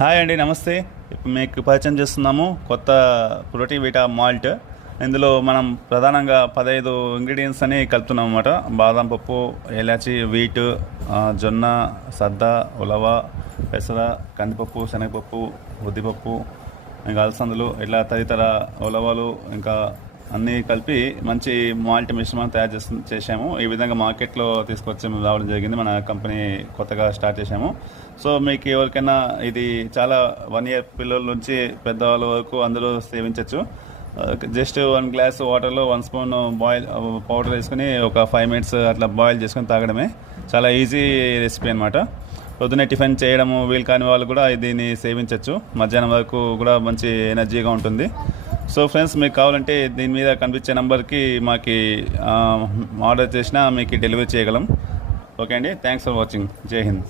Hi అండి, నమస్తే. ఇప్పుడు మీకు పరిచయం చేస్తున్నాము కొత్త ప్రోటీన్ వీటా మాల్ట్. ఇందులో మనం ప్రధానంగా 15 ఇంగ్రీడియంట్స్ అని కలుపుతున్నాం అన్నమాట. బాదం పప్పు, ఎలాచి, వీట్, జొన్న, సద్ద, ఉలవ, పెసర, కందిపప్పు, శనగపప్పు, ఉద్దిపప్పు, ఇంకా అలసందలు, ఇట్లా తదితర ఉలవలు, ఇంకా అన్నీ కలిపి మంచి మాల్ట్ మిశ్రమం తయారు చేసాము. ఈ విధంగా మార్కెట్లో తీసుకొచ్చి రావడం జరిగింది. మన కంపెనీ కొత్తగా స్టార్ట్ చేసాము. సో మీకు ఎవరికైనా ఇది చాలా 1 year పిల్లల నుంచి పెద్దవాళ్ళ వరకు అందరూ సేవించవచ్చు. జస్ట్ 1 glass వాటర్లో 1 spoon బాయిల్ పౌడర్ వేసుకుని ఒక 5 minutes అట్లా బాయిల్ చేసుకొని తాగడమే. చాలా ఈజీ రెసిపీ అనమాట. పొద్దున్నే టిఫిన్ చేయడము వీలు కాని వాళ్ళు కూడా దీన్ని సేవించవచ్చు. మధ్యాహ్నం వరకు కూడా మంచి ఎనర్జీగా ఉంటుంది. సో ఫ్రెండ్స్, మీకు కావాలంటే దీని మీద కనిపించే నెంబర్కి మాకు ఆర్డర్ చేసినా మీకు డెలివరీ చేయగలం. ఓకే అండి, థ్యాంక్స్ ఫర్ వాచింగ్. జై హింద్.